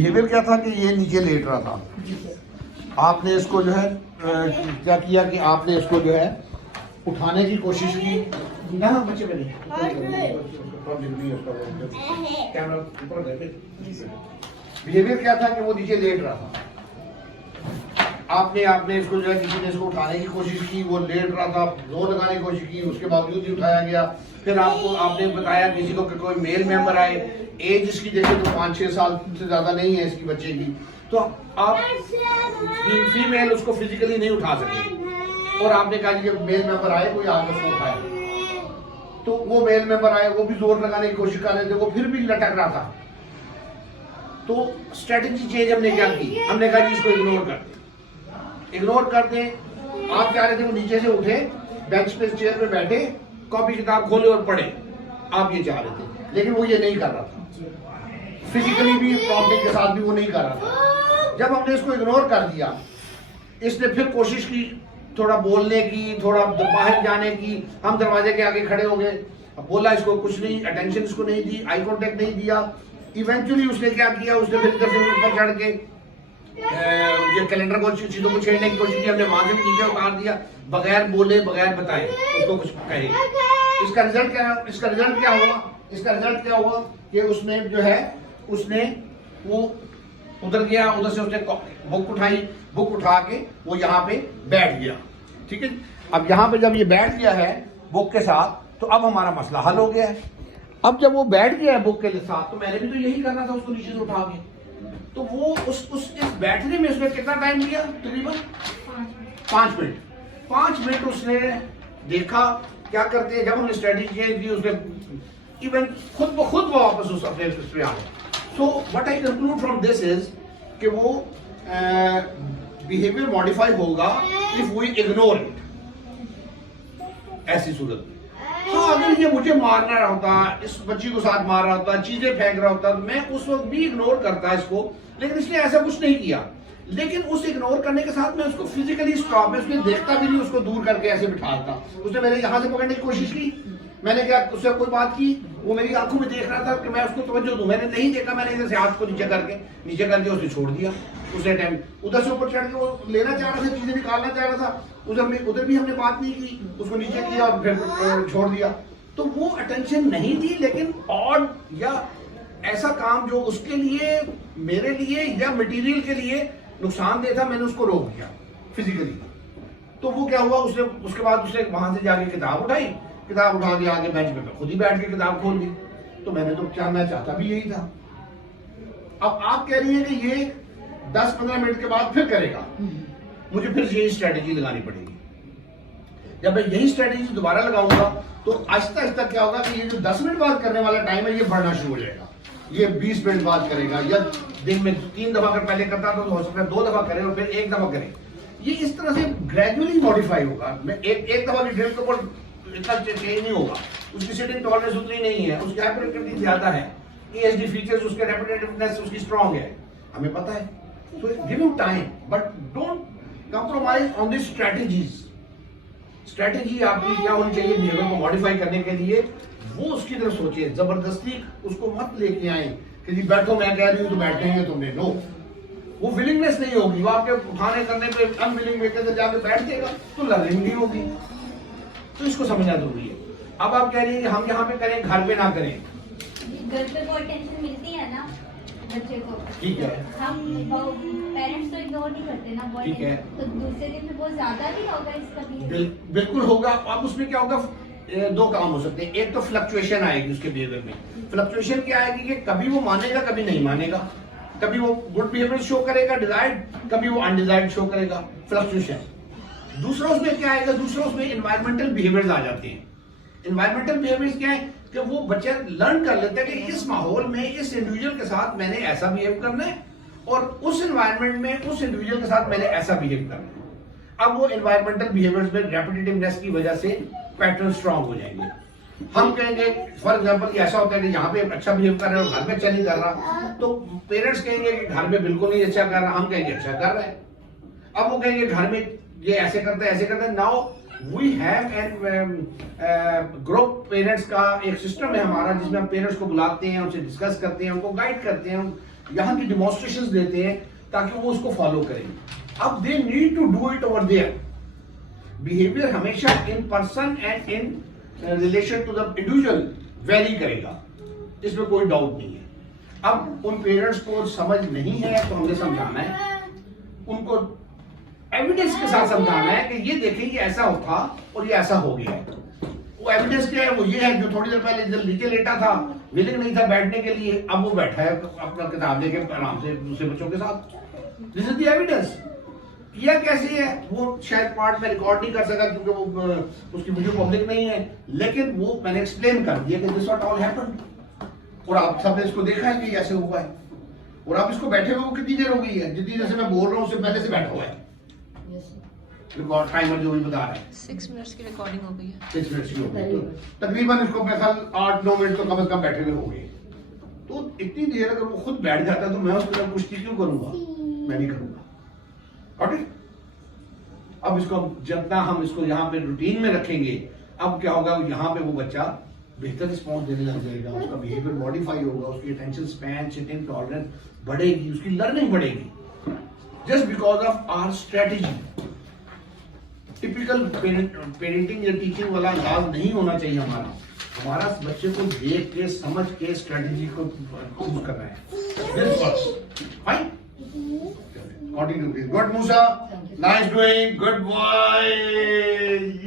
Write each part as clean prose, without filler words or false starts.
Behaviour क्या था कि ये नीचे लेट रहा था। आपने इसको जो है क्या किया कि आपने इसको जो है उठाने की कोशिश की ना। बच्चे बिहेवियर क्या था कि वो नीचे लेट रहा था। आपने इसको जो है किसी ने इसको उठाने की कोशिश की, वो लेट रहा था, जोर लगाने की कोशिश की, उसके बावजूद ही उठाया गया। फिर आपने बताया किसी को कि कोई मेल मेंबर आए, एज इसकी देखे तो 5-6 साल से ज्यादा नहीं है इसकी बच्चे की, तो आप फीमेल उसको फिजिकली नहीं उठा सके। और आपने कहा कि मेल मेंबर आए, कोई आगे उसको उठाए, तो वो मेल मेंबर आए, वो भी जोर लगाने की कोशिश कर रहे थे, वो फिर भी लटक रहा था। तो स्ट्रेटेजी चेंज हमने क्या की, हमने कहा कि इसको इग्नोर कर दें। आप चाह रहे थे वो नीचे से उठे, बेंच पे चेयर पे बैठे, कॉपी किताब खोले और पढ़े, आप ये चाह रहे थे, लेकिन वो ये नहीं कर रहा था। फिजिकली भी प्रॉब्लम के साथ भी वो नहीं कर रहा था। जब हमने इसको इग्नोर कर दिया, इसने फिर कोशिश की थोड़ा बोलने की, थोड़ा बाहर जाने की। हम दरवाजे के आगे खड़े हो गए, बोला, इसको कुछ नहीं, अटेंशन इसको नहीं दी, आई कांटेक्ट नहीं दिया। इवेंचुअली उसने क्या किया, उसने फिर इधर से ऊपर चढ़ के ये कैलेंडर को चीजों को छेड़ने की कोशिश की। हमने वहां से नीचे उतार दिया, बगैर बोले बगैर बताए उसको कुछ कहे। इसका रिजल्ट क्या हुआ कि उसने जो है वो उधर गया, उधर से उसने बुक उठा के वो यहाँ पे बैठ गया। ठीक है, अब यहाँ पे जब ये बैठ गया है बुक के साथ, तो अब हमारा मसला हल हो गया है। अब जब वो बैठ गया है बुक के साथ, तो मैंने भी तो यही करना था, उसको नीचे से उठा के। तो वो इस बैठने में उसने कितना टाइम लिया, तकरीबन 5 मिनट। 5 मिनट उसने देखा क्या करते हैं। जब हमने स्ट्रेटेजी चेंज की, उसने इवन खुद ब खुद वो वापस उस अपने पे आ गया। So what I conclude from this is कि वो बिहेवियर मॉडिफाई होगा इफ वी इग्नोर इट। ऐसी सूरत में हाँ, अगर ये मुझे मारना होता, इस बच्ची को साथ मार रहा होता, चीजें फेंक रहा होता, तो मैं उस वक्त भी इग्नोर करता इसको, लेकिन इसने ऐसा कुछ नहीं किया। लेकिन उस इग्नोर करने के साथ मैं उसको फिजिकली स्टॉप, मैं उसको देखता भी नहीं, उसको दूर करके ऐसे बिठाता। उसने मेरे यहाँ से पकड़ने की कोशिश की, मैंने क्या उससे कोई बात की, वो मेरी आंखों में देख रहा था कि मैं उसको तवज्जो दूं, मैंने नहीं देखा। मैंने इधर से हाथ को नीचे करके उसने छोड़ दिया। उसने टाइम उधर से ऊपर चढ़ के वो लेना चाह रहा था, चीजें निकालना चाह रहा था, उधर भी हमने बात नहीं की, उसको नीचे किया और फिर छोड़ दिया। तो वो अटेंशन नहीं दी, लेकिन ऑड या ऐसा काम जो उसके लिए, मेरे लिए या मटेरियल के लिए नुकसानदेह था, मैंने उसको रोक दिया फिजिकली। तो वो क्या हुआ, उसके बाद उसने वहां से जाके किताब उठा के आगे बेंच पे खुद ही बैठ के किताब खोल ली। तो मैंने तो क्या, मैं चाहता भी यही था। अब आप कह रही हैं कि ये 10-15 मिनट के बाद फिर करेगा, मुझे फिर यही स्ट्रेटेजी लगानी पड़ेगी। जब मैं यही स्ट्रेटेजी दोबारा लगाऊंगा, तो आहिस्ता आहिस्ता क्या होगा कि ये जो 10 मिनट बाद करने वाला टाइम है, ये बढ़ना शुरू हो जाएगा। ये 20 मिनट बाद करेगा, या दिन में 3 दफा अगर पहले करता तो हो सकता है 2 दफा करे और फिर 1 दफा करे। ये इस तरह से ग्रेजुअली मॉडिफाई होगा। मैं एक दफा की ड्रिल के ऊपर इतना चेंज नहीं होगा, उसकी सिटिंग टॉलरेंस उतनी नहीं है, उसकी हाइपरएक्टिविटी ज्यादा है, ईएसडी फीचर्स, उसके रेपिटेटिवनेस उसकी स्ट्रांग है, हमें पता है। So give you time, but don't compromise on this strategies. Strategy आपकी क्या होनी चाहिए बिहेवियर को मॉडिफाई करने के लिए, वो उसकी तरफ सोचिए। जबरदस्ती उसको मत लेके आए कि जी बैठो, मैं कह रही हूं तो बैठेंगे तुमने, नो। वो विलिंगनेस नहीं होगी, वो आपके उठाने करने पे अनविलिंग के अंदर जाके बैठ जाएगा, तो लर्निंग नहीं होगी। तो इसको समझना जरूरी है। अब आप कह रही हैं कि हम यहाँ पे करें, घर पे ना करें। घर पे कोई टेंशन मिलती है ना बच्चे को, ठीक है, हम पेरेंट्स तो इग्नोर नहीं करते ना, ठीक है, तो दूसरे दिन में बहुत ज्यादा भी होगा इसका बिल्कुल होगा। अब उसमें क्या होगा, 2 काम हो सकते हैं। एक तो फ्लक्चुएशन आएगी उसके बिहेवियर में। फ्लक्चुएशन क्या आएगी कि कभी वो मानेगा, कभी नहीं मानेगा, कभी वो गुड बिहेवियर शो करेगा डिजायर्ड, कभी वो अनडिजायर्ड शो करेगा, फ्लक्चुएशन। दूसरा उसमें क्या आएगा, दूसरा उसमें एनवायरमेंटल बिहेवियर्स आ जाते हैं। एनवायरमेंटल बिहेवियर्स क्या है कि वो बच्चा लर्न कर लेता है कि इस माहौल में, इस इंडिविजुअल के साथ मैंने ऐसा बिहेव करना है, और उस एनवायरमेंट में उस इंडिविजुअल के साथ मैंने ऐसा बिहेव करना है। अब वो एनवायरमेंटल बिहेवियर्स में रेपिटेटिवनेस की वजह से पैटर्न स्ट्रांग हो जाएंगे। हम कहेंगे फॉर एग्जांपल ऐसा होता है कि यहाँ पे अच्छा बिहेव कर रहे हो, घर में अच्छा नहीं कर रहा, तो पेरेंट्स कहेंगे कि घर में बिल्कुल नहीं अच्छा कर रहा, हम कहेंगे अच्छा कर रहा है। अब वो कहेंगे घर में ये ऐसे करते हैं, ऐसे करते हैं। Now we have an group parents का एक सिस्टम है हमारा, जिसमें हम पेरेंट्स को बुलाते हैं, उनसे डिस्कस करते हैं, उनको गाइड करते हैं, यहाँ की डिमॉन्स्ट्रेशंस देते हैं ताकि वो उसको फॉलो करें। अब they need to do it over there. Behaviour हमेशा in person and in relation to the individual vary करेगा, इसमें कोई डाउट नहीं है। अब उन पेरेंट्स को समझ नहीं है तो हमने समझाना है, उनको एविडेंस के साथ समझाना है कि ये देखिए ये ऐसा होता और ये ऐसा हो गया है। वो एविडेंस क्या है? वो ये है, जो थोड़ी देर पहले इधर नीचे लेटा था, विलिंग नहीं था बैठने के लिए, अब वो बैठा है अपना किताब लेके आराम से दूसरे बच्चों के साथ। This is the evidence. किया कैसे है वो शायद पार्ट में रिकॉर्ड नहीं कर सका क्योंकि वो उसकी वीडियो पब्लिक नहीं है, लेकिन वो मैंने एक्सप्लेन कर दिया कि दिस व्हाट ऑल हैपेंड और आप सबने इसको देखा है कि ऐसे हुआ है। और आप इसको बैठे हुए वो कितनी देर हो गई है? जितनी देर से मैं बोल रहा हूँ उससे पहले से बैठा हुआ है। रिकॉर्ड टाइमर जो भी बता रहा है 6 मिनट्स की रिकॉर्डिंग हो गई है। 6 मिनट की हो गई, तो तकरीबन इसको मेरे ख्याल 8-9 मिनट तो कम से कम बैठे हुए हो गए। तो इतनी देर अगर वो खुद बैठ जाता है तो मैं उसके साथ कुश्ती क्यों करूंगा? मैं नहीं करूंगा। ओके, अब इसको जितना हम इसको यहाँ पे रूटीन में रखेंगे, अब क्या होगा, यहाँ पे वो बच्चा बेहतर रिस्पॉन्स देने लग जाएगा, उसका बिहेवियर मॉडिफाई होगा, उसकी अटेंशन स्पैन, सिटिंग टॉलरेंस बढ़ेगी, उसकी लर्निंग बढ़ेगी, just because of our strategy. Typical parenting या टीचिंग वाला अंदाज नहीं होना चाहिए हमारा। हमारा बच्चे को देख के समझ के स्ट्रेटेजी को यूज करना है। This works fine. Continue please. Good Musa. Nice doing. Good boy.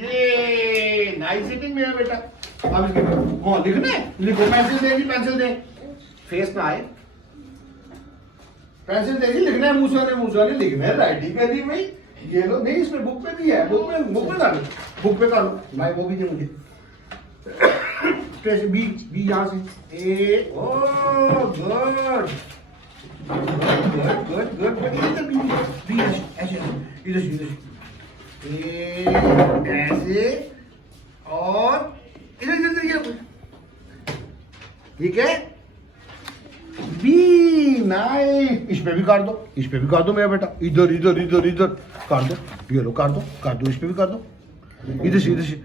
Yay. Nice sitting मेरा बेटा। अब इसके हाँ लिखना है, लिखो। पेंसिल देगी, पेंसिल दे। फेस ना आए, पेंसिल देगी, लिखना है। मूसा ने लिखना है, राइटिंग करनी भाई। ये लो, नहीं इसमें बुक में भी है, बुक में डालो, बुक पे डालो भाई। वो भी दे मुझे। कैसे बी यहाँ से ए। ओ गुड गुड गुड। इधर भी ऐसे इधर ऐसे और इधर ये ठीक है। Be nice. इस पे भी काट दो, इस पे भी काट दो मेरा बेटा। इधर इधर इधर इधर काट दो, ये लो काट दो, इस पे भी काट दो, इधर से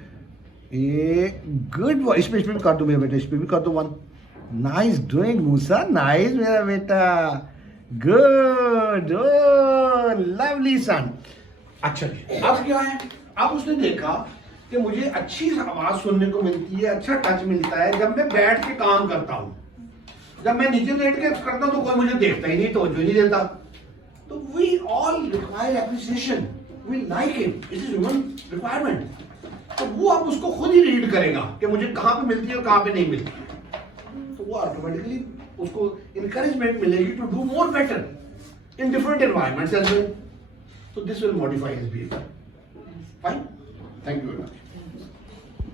ए गुड बॉय। इस पे भी काट दो मेरा बेटा, इस पे भी काट दो। वन नाइस डूइंग मूसा, नाइस मेरा बेटा, गुड, लवली सन। अच्छा अब क्या है, अब उसने देखा कि मुझे अच्छी आवाज सुनने को मिलती है, अच्छा टच मिलता है जब मैं बैठ के काम करता हूँ। जब मैं नीचे लेट के करता हूँ तो कोई मुझे देखता ही नहीं, तवज्जो नहीं देता। तो we all require appreciation, we like it, it is human requirement. तो वो अब उसको खुद ही रीड करेगा कि मुझे कहाँ पे मिलती है और कहाँ पे नहीं मिलती है। तो वो ऑटोमेटिकली उसको इंकरेजमेंट मिलेगी to do more better in different environments as well. So this will modify his behavior. Fine? Thank you very much.